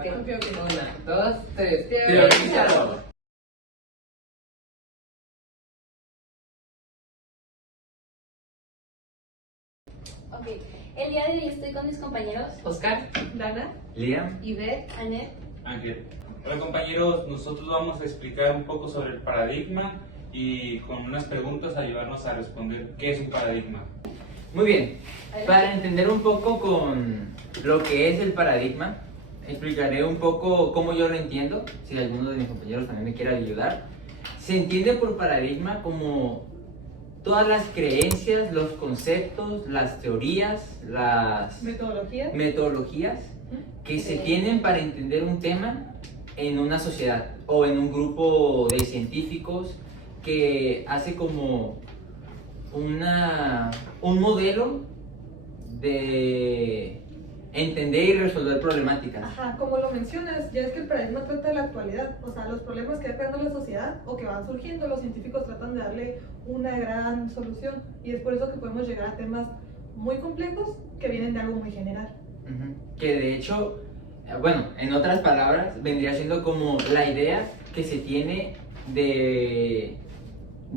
Ok. Una, dos, tres. Teorízalo. Ok, el día de hoy estoy con mis compañeros Oscar. Dana. Liam. Ivette, Anet. Ángel. Hola compañeros, nosotros vamos a explicar un poco sobre el paradigma y con unas preguntas ayudarnos a responder qué es un paradigma. Muy bien, Adelante. para entender un poco con lo que es el paradigma, explicaré un poco cómo yo lo entiendo, si alguno de mis compañeros también me quiere ayudar. Se entiende por paradigma como todas las creencias, los conceptos, las teorías, las metodologías que se tienen para entender un tema en una sociedad o en un grupo de científicos que hace como un modelo de entender y resolver problemáticas. Ajá, como lo mencionas, ya es que el paradigma trata de la actualidad, o sea, los problemas que va creando la sociedad o que van surgiendo, los científicos tratan de darle una gran solución y es por eso que podemos llegar a temas muy complejos que vienen de algo muy general. Que de hecho, bueno, en otras palabras, vendría siendo como la idea que se tiene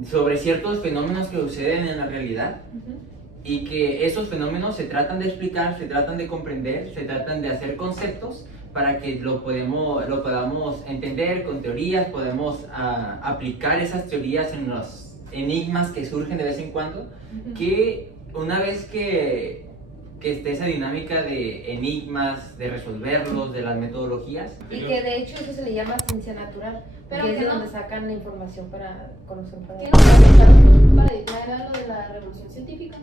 sobre ciertos fenómenos que suceden en la realidad y que esos fenómenos se tratan de explicar, se tratan de comprender, se tratan de hacer conceptos para que lo podamos entender con teorías, podemos aplicar esas teorías en los enigmas que surgen de vez en cuando, que una vez que esté esa dinámica de enigmas, de resolverlos, de las metodologías. Y que de hecho eso se le llama ciencia natural, Pero que es que de no- donde sacan la información para conocer ¿Qué paradigmas. nos paradigma era lo de la revolución científica?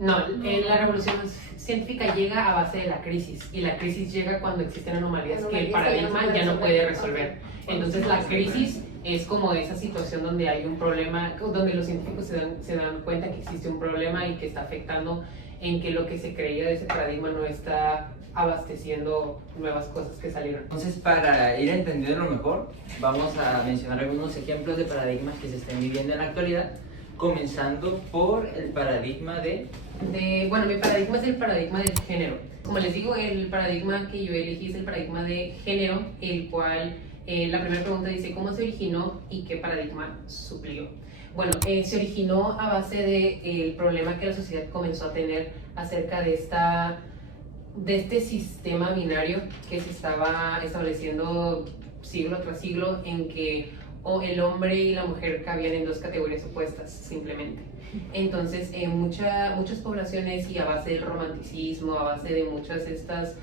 No, la revolución científica llega a base de la crisis y la crisis llega cuando existen anomalías que el paradigma ya no puede resolver. Entonces la crisis es como esa situación donde hay un problema, donde los científicos se dan cuenta que existe un problema y que está afectando en que lo que se creía de ese paradigma no está abasteciendo nuevas cosas que salieron. Entonces, para ir entendiendo mejor, vamos a mencionar algunos ejemplos de paradigmas que se están viviendo en la actualidad, comenzando por el paradigma Bueno, mi paradigma es el paradigma del género. Como les digo, el paradigma que yo elegí es el paradigma de género, el cual la primera pregunta dice cómo se originó y qué paradigma suplió. Bueno, se originó a base del problema que la sociedad comenzó a tener acerca de este sistema binario que se estaba estableciendo siglo tras siglo, en que el hombre y la mujer cabían en dos categorías opuestas simplemente. Entonces muchas poblaciones, y a base del romanticismo, a base de muchas de estas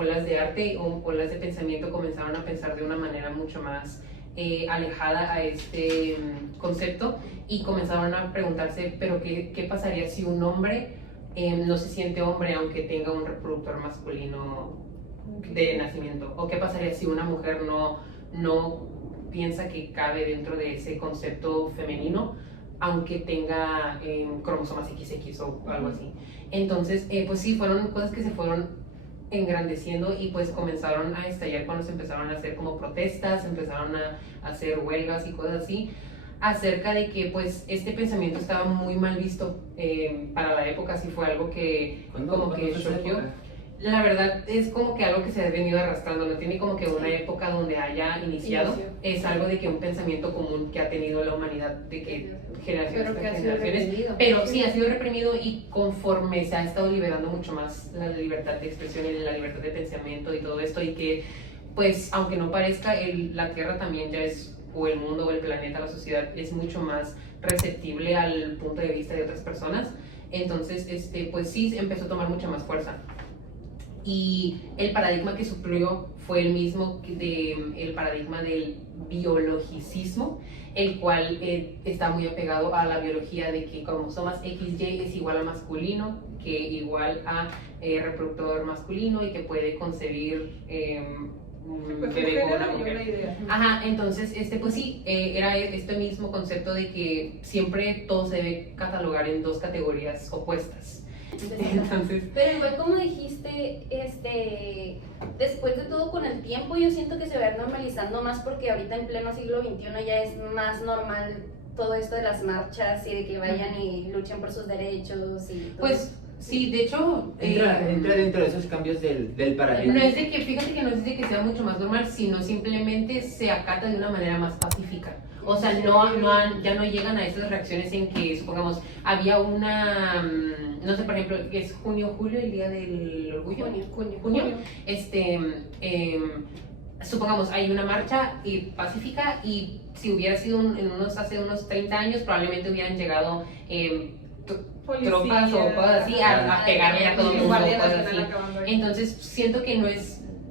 olas de arte o olas de pensamiento, comenzaron a pensar de una manera mucho más alejada a este concepto y comenzaron a preguntarse, pero ¿qué pasaría si un hombre no se siente hombre aunque tenga un reproductor masculino de nacimiento? ¿O qué pasaría si una mujer no piensa que cabe dentro de ese concepto femenino aunque tenga cromosomas XX o algo así? Entonces, pues sí, fueron cosas que se fueron engrandeciendo y pues comenzaron a estallar cuando se empezaron a hacer como protestas, empezaron a hacer huelgas y cosas así, acerca de que pues este pensamiento estaba muy mal visto para la época. Sí fue algo que como que surgió. La verdad es como que algo que se ha venido arrastrando, no tiene como que una época donde haya iniciado, es algo de que un pensamiento común que ha tenido la humanidad, de que generaciones Pero que tras ha sido generaciones, reprimido. pero sí ha sido reprimido, y conforme se ha estado liberando mucho más la libertad de expresión y la libertad de pensamiento y todo esto, y que pues aunque no parezca, la Tierra también ya es, o el mundo o el planeta, la sociedad es mucho más receptible al punto de vista de otras personas. Entonces pues sí empezó a tomar mucha más fuerza. Y el paradigma que suplió fue el mismo el paradigma del biologicismo, el cual está muy apegado a la biología de que cromosomas XY es igual a masculino, que igual a reproductor masculino y que puede concebir un bebé con una mujer. Ajá, entonces pues sí, era este mismo concepto de que siempre todo se debe catalogar en dos categorías opuestas. Entonces, Pero igual como dijiste, después de todo, con el tiempo yo siento que se va a ir normalizando más, porque ahorita en pleno siglo XXI ya es más normal todo esto de las marchas y de que vayan y luchen por sus derechos y todo. pues Sí, de hecho, Entra dentro de esos cambios del paradigma. no es de que, fíjate que no es de que sea mucho más normal, sino simplemente se acata de una manera más pacífica. O sea, ya no llegan a esas reacciones en que, supongamos, había una, no sé, por ejemplo, que es junio, julio, el día del orgullo. Junio. Supongamos, hay una marcha pacífica y si hubiera sido hace unos 30 años, probablemente hubieran llegado tropas o cosas así a pegarle a todo el mundo, Guardia cosas Nacional así. acabando ahí. Entonces siento que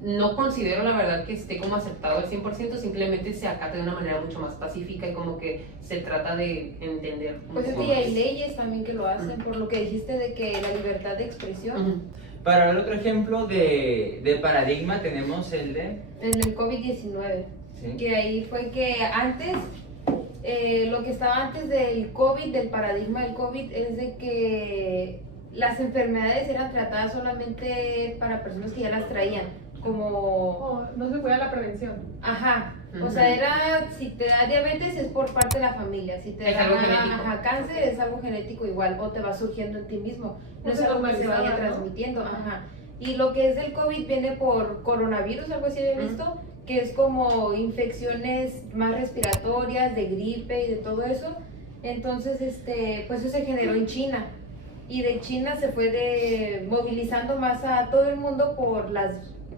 no considero la verdad que esté como aceptado al 100%, simplemente se acata de una manera mucho más pacífica y como que se trata de entender. un Pues es poco que hay más. leyes también que lo hacen, por lo que dijiste de que la libertad de expresión. Ujú. Para ver otro ejemplo de paradigma tenemos el de... En el COVID-19, ¿sí? que ahí fue que antes, lo que estaba antes del COVID, del paradigma del COVID, es de que las enfermedades eran tratadas solamente para personas que ya las traían, como, Oh, no se fue a la prevención. ajá, o Ujú. sea, era, si te da diabetes es por parte de la familia, si te Es da algo genético. cáncer es algo genético igual, o te va surgiendo en ti mismo, no O es se algo que se vaya normalizaba, ¿no? transmitiendo, ajá. Y lo que es del COVID viene por coronavirus, algo así había visto, que es como infecciones más respiratorias, de gripe y de todo eso. Entonces, pues eso se generó en China. Y de China se fue movilizando más a todo el mundo por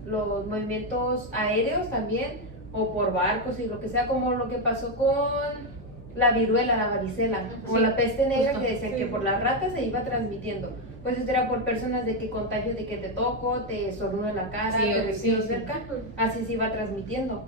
los movimientos aéreos también, o por barcos y lo que sea, como lo que pasó con la viruela, la varicela, o Sí, la peste negra, justo, que decían sí. que por las ratas se iba transmitiendo. Pues esto era por personas de que contagio de que te toco, te estornudo en la cara, Sí, te sí, respiro sí. cerca, así se iba transmitiendo.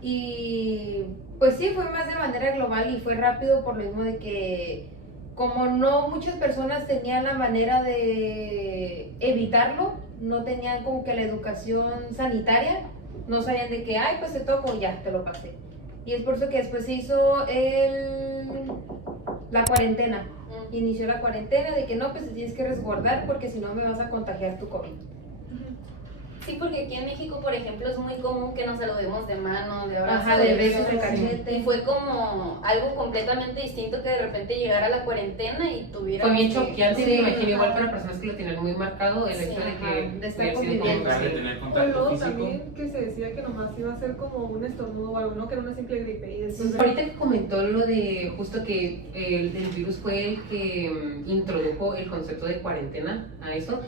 Y pues sí, fue más de manera global y fue rápido por lo mismo de que como no muchas personas tenían la manera de evitarlo, no tenían como que la educación sanitaria, no sabían de que, ay, pues te toco, ya, te lo pasé. Y es por eso que después se hizo la cuarentena. Inició la cuarentena de que no, pues te tienes que resguardar porque si no me vas a contagiar tu COVID. Sí, porque aquí en México, por ejemplo, es muy común que nos saludemos de mano, de abrazo, Ajá, de besos, de besos. cachete. Y fue como algo completamente distinto que de repente llegara la cuarentena y tuviera. Fue bien choqueante, Sí, me imagino, igual ajá. para personas que lo tenían muy marcado, el Sí, hecho de ajá, que de estar hubiera sido conviviendo. como- de sí. tener O contacto luego físico. también que se decía que nomás iba a ser como un estornudo o algo, ¿no? Que era una simple gripe. Y después de- Ahorita que comentó lo de justo que el virus fue el que introdujo el concepto de cuarentena a eso,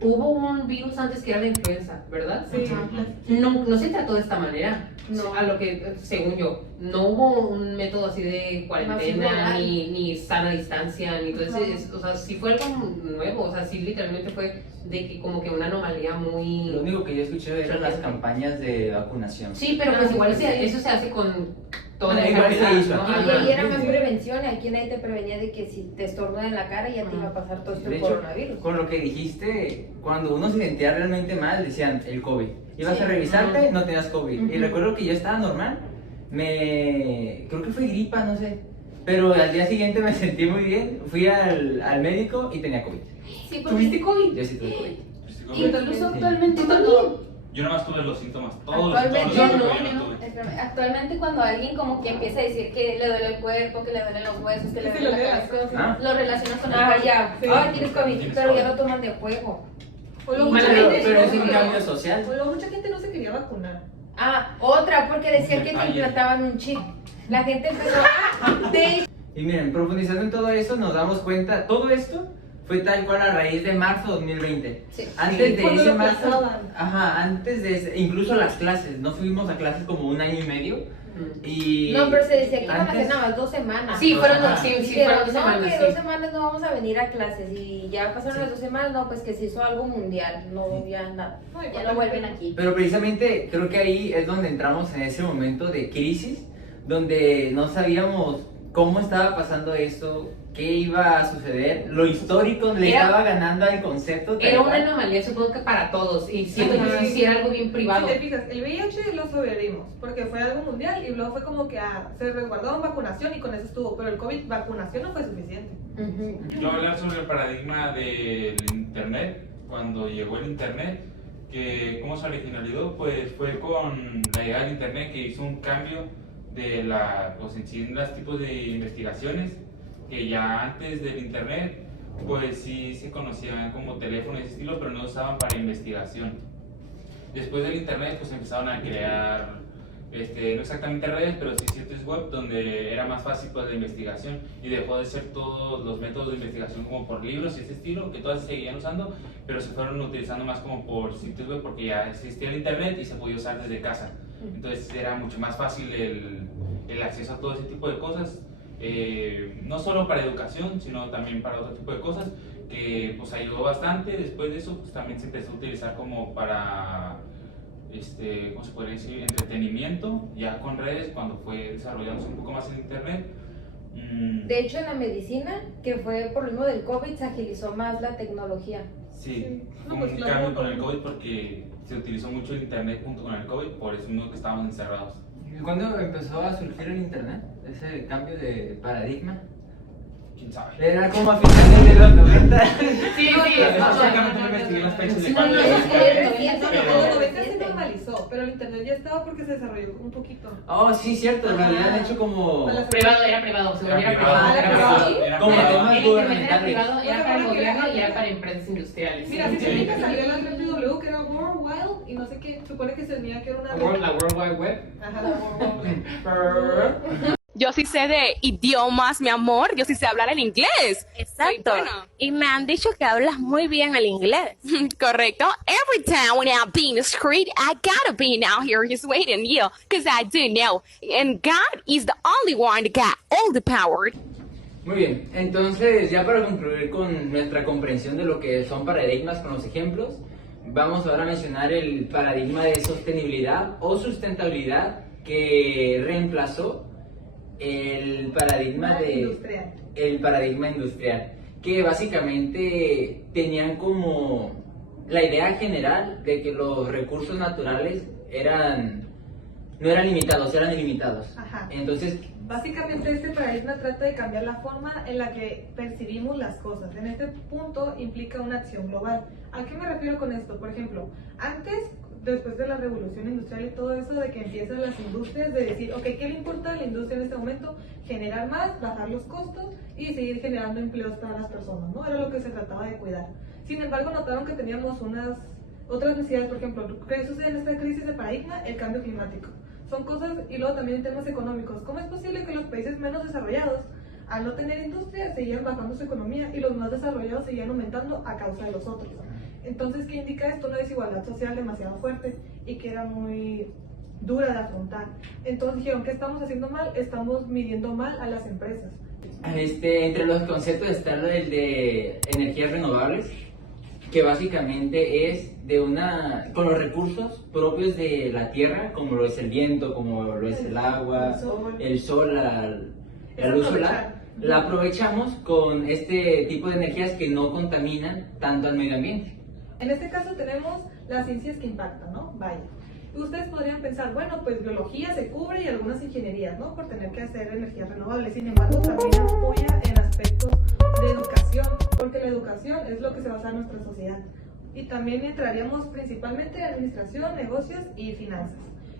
hubo un virus antes que era la influenza, ¿verdad? Sí, Ajá. No se trató de esta manera, No. a lo que, según yo, no hubo un método así de cuarentena, global. ni sana distancia, ni todo eso, Ajá. o sea, sí fue algo nuevo, o sea, sí literalmente fue de que como que una anomalía muy... Lo único que yo escuché eran las campañas de vacunación. Sí, pero pues Ah, igual sí. eso se hace con toda Ah, esa igual se edad, hizo ¿no? aquí. Y Ajá. ahí era más Sí. prevención, aquí nadie te prevenía de que si te estornuda en la cara ya te iba a pasar todo esto De el hecho, coronavirus. con lo que dijiste, cuando uno se sentía realmente mal, decían el COVID. Ibas Sí. a revisarte, Ujú. no tenías COVID. Y Ujú. recuerdo que yo estaba normal, creo que fue gripa, no sé. Pero al día siguiente me sentí muy bien, fui al médico y tenía COVID. Sí, porque ¿Tuviste COVID? Yo sí tuve COVID. incluso Sí. actualmente cuando. Yo nada más tuve los síntomas, todos Actualmente, los yo síntomas no, yo no tuve. Espérame, actualmente cuando alguien como que empieza a decir que le duele el cuerpo, que le duelen los huesos, que le Sí, duele la le duele las cabeza, cosas. Ah. lo relacionas con el Ah, COVID. ya. Sí. Ay, tienes COVID, Tienes pero ya COVID. lo toman de juego. O luego Y- mucha Pero, gente pero no es un se cambio quería- social. o luego mucha gente no se quería vacunar. Ah, otra, porque decían que te Detalle. implantaban un chip. La gente empezó Y miren, profundizando en todo eso, nos damos cuenta, todo esto fue tal cual a raíz de marzo 2020. Sí. Antes de Cuando ese lo marzo, aplazaban. ajá, antes de ese, incluso las clases, no fuimos a clases como un año y medio. Y No, pero se decía que iban a hacer antes- nada más 2 semanas. Sí, fueron Ajá. sí, sí, Dijeron, fueron 2 no, semanas, que sí. 2 semanas no vamos a venir a clases y ya pasaron Sí. las 2 semanas, no, pues que se hizo algo mundial, no ya nada. No, Ya igual lo vuelven aquí. Pero precisamente creo que ahí es donde entramos en ese momento de crisis, donde no sabíamos cómo estaba pasando esto, qué iba a suceder, lo histórico le Era- estaba ganando al concepto. tal Era una cual. anomalía, supongo que para todos, y siento que Ajá. sí era algo bien privado. Si te fijas, el VIH lo sobrevivimos porque fue algo mundial y luego fue como que se resguardó vacunación y con eso estuvo, pero el COVID vacunación no fue suficiente. Yo voy a hablar sobre el paradigma del internet, cuando llegó el internet, que cómo se originalizó, pues fue con la llegada del internet que hizo un cambio pues en sí en los tipos de investigaciones, que ya antes del internet pues sí se conocían como teléfonos de ese estilo, pero no usaban para investigación. Después del internet pues empezaron a crear, no exactamente redes, pero sí sitios web donde era más fácil pues la investigación y dejó de ser todos los métodos de investigación como por libros y ese estilo, que todas se seguían usando, pero se fueron utilizando más como por sitios web porque ya existía el internet y se podía usar desde casa. Entonces era mucho más fácil el acceso a todo ese tipo de cosas, no solo para educación, sino también para otro tipo de cosas, que pues ayudó bastante. Después de eso pues también se empezó a utilizar como para, ¿cómo se podría decir? Entretenimiento, ya con redes, cuando fue desarrollándose un poco más el internet. De hecho, en la medicina, que fue por lo mismo del COVID, se agilizó más la tecnología. Sí, No, fue pues un claro. cambio con el COVID porque se utilizó mucho el internet junto con el COVID, por eso mismo que estábamos encerrados. ¿Y cuándo empezó a surgir el internet? Ese cambio de paradigma. ¿Quién sabe? Era como a finales de los 90. Sí, Exactamente, no investigué las fechas de Sí, cuándo. no, es En los 90 se reciente. normalizó, pero el internet ya estaba porque se desarrolló un poquito. Oh, sí, cierto, lo habían hecho como. Para las- Privado, era privado, según yo era Era privado. privado. Era Era privado. privado. Era Como privado. temas El internet era gubernamentales. privado, era para el Porque gobierno era- y era para empresas industriales. Mira, si Sí. se fijan, salió la www, que era World Wide, y no sé qué, supone que se tenía que era una La World Wide Web. Ajá, la World Wide. Yo sí sé de idiomas, mi amor. Yo sí sé hablar el inglés. Exacto. Soy buena. Y me han dicho que hablas muy bien el inglés. Correcto. Every time when I'm being discreet, I gotta be out here just waiting, yeah. Because I do know. And God is the only one that got all the power. Muy bien, entonces ya para concluir con nuestra comprensión de lo que son paradigmas con los ejemplos, vamos ahora a mencionar el paradigma de sostenibilidad o sustentabilidad que reemplazó el paradigma Industrial. el paradigma industrial, que básicamente tenían como la idea general de que los recursos naturales no eran limitados, eran ilimitados. Ajá. Entonces, Básicamente este paradigma trata de cambiar la forma en la que percibimos las cosas. En este punto implica una acción global. ¿A qué me refiero con esto? Por ejemplo, antes, después de la revolución industrial y todo eso, de que empiezan las industrias, de decir, ok, ¿qué le importa a la industria en este momento? Generar más, bajar los costos y seguir generando empleos para las personas, ¿no? Era lo que se trataba de cuidar. Sin embargo, notaron que teníamos otras necesidades, por ejemplo, ¿qué sucede en esta crisis de paradigma? El cambio climático. Son cosas, y luego también en temas económicos. ¿Cómo es posible que los países menos desarrollados, al no tener industria, seguían bajando su economía y los más desarrollados seguían aumentando a causa de los otros? Entonces, ¿qué indica esto? Una desigualdad social demasiado fuerte y que era muy dura de afrontar. Entonces dijeron, ¿qué estamos haciendo mal? Estamos midiendo mal a las empresas. entre los conceptos está el de energías renovables, que básicamente es con los recursos propios de la tierra, como lo es el viento, como lo es el agua, el sol, la luz solar, la aprovechamos con este tipo de energías que no contaminan tanto al medio ambiente. En este caso tenemos las ciencias que impactan, ¿no? Vaya. Y ustedes podrían pensar, bueno, pues biología se cubre y algunas ingenierías, ¿no? Por tener que hacer energías renovables. Sin embargo, también apoya en aspectos de educación, porque la educación es lo que se basa en nuestra sociedad. Y también entraríamos principalmente en administración, negocios y finanzas.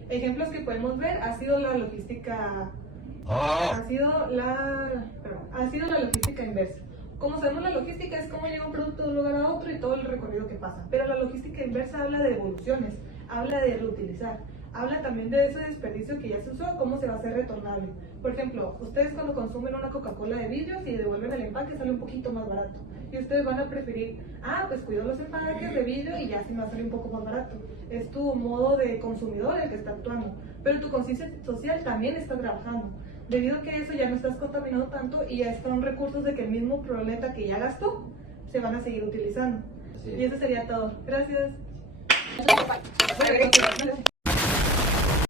Ejemplos que podemos ver ha sido la logística, ha sido la logística inversa. Como sabemos, la logística es cómo llega un producto de un lugar a otro y todo el recorrido que pasa. Pero la logística inversa habla de evoluciones, habla de reutilizar, habla también de ese desperdicio que ya se usó, cómo se va a hacer retornable. Por ejemplo, ustedes cuando consumen una Coca-Cola de vidrio, si devuelven el empaque sale un poquito más barato. Y ustedes van a preferir, pues cuido los empaques de vidrio y ya sí me va a salir un poco más barato. Es tu modo de consumidor el que está actuando. Pero tu conciencia social también está trabajando. Debido a que eso ya no estás contaminando tanto y ya son recursos de que el mismo planeta que ya gastó se van a seguir utilizando. Sí. Y eso sería todo. Gracias.